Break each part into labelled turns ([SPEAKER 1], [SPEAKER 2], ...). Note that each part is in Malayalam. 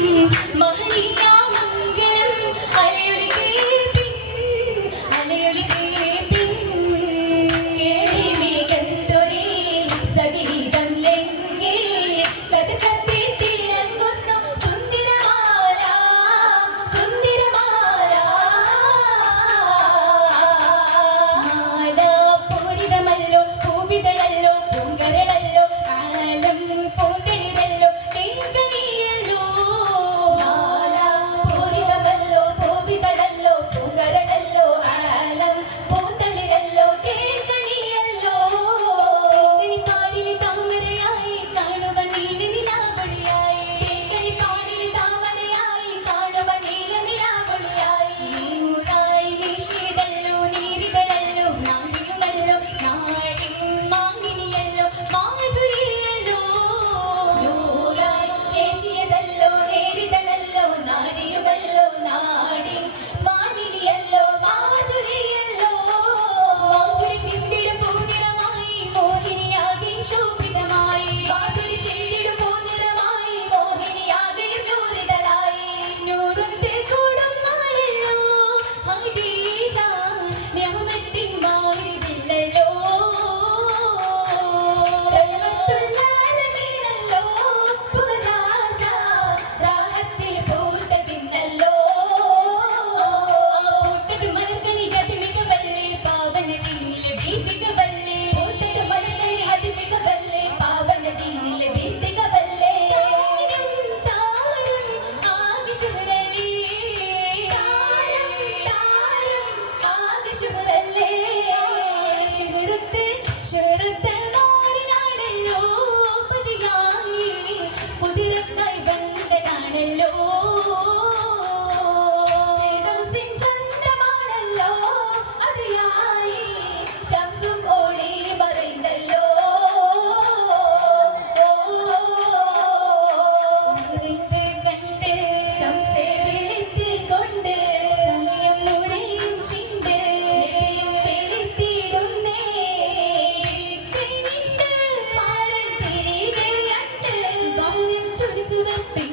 [SPEAKER 1] Bye.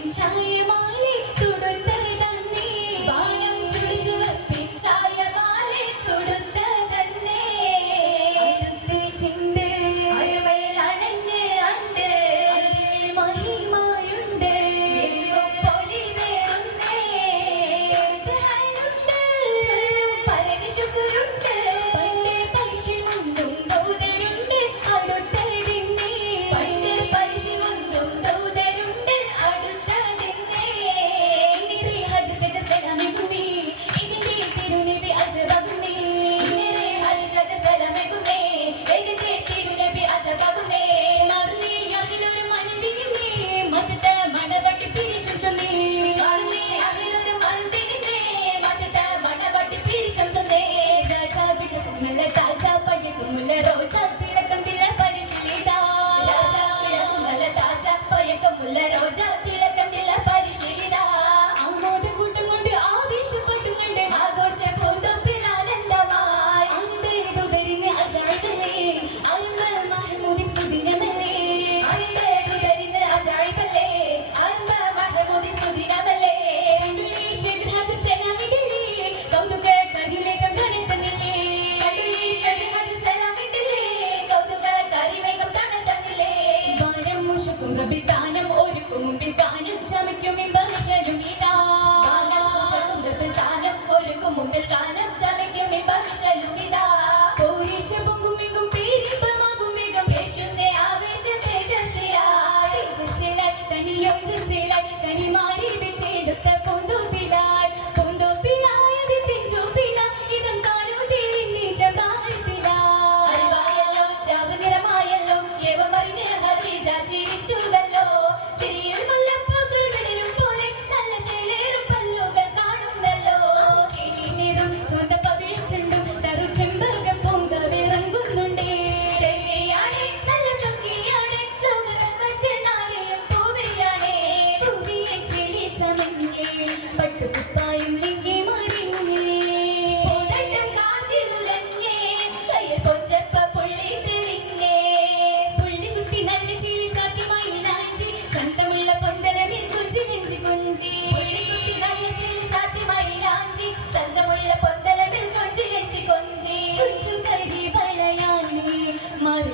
[SPEAKER 2] Cháy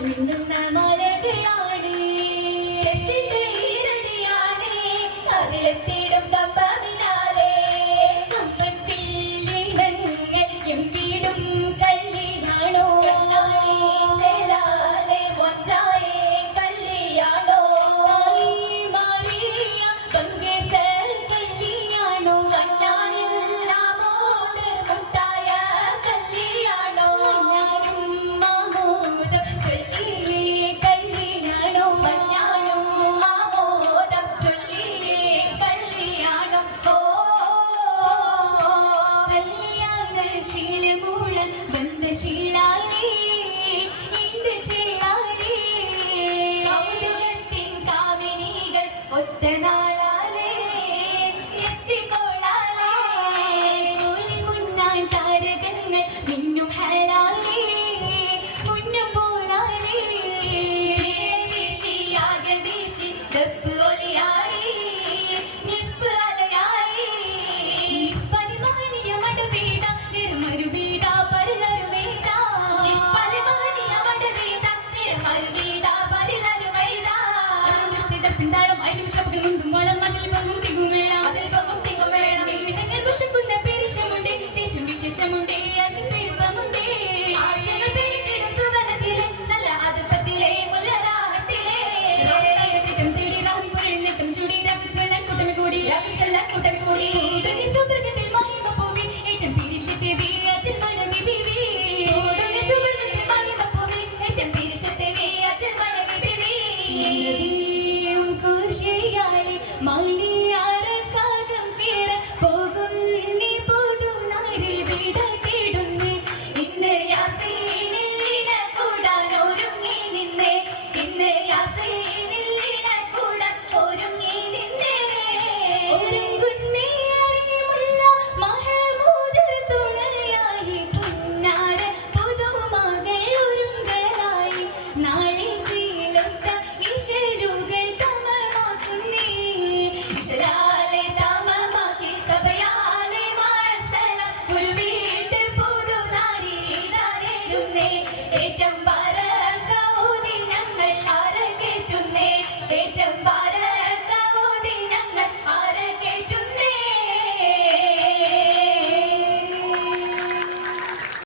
[SPEAKER 2] മിന്നുന്ന മലകളാണ്.
[SPEAKER 1] കതിലെത്തി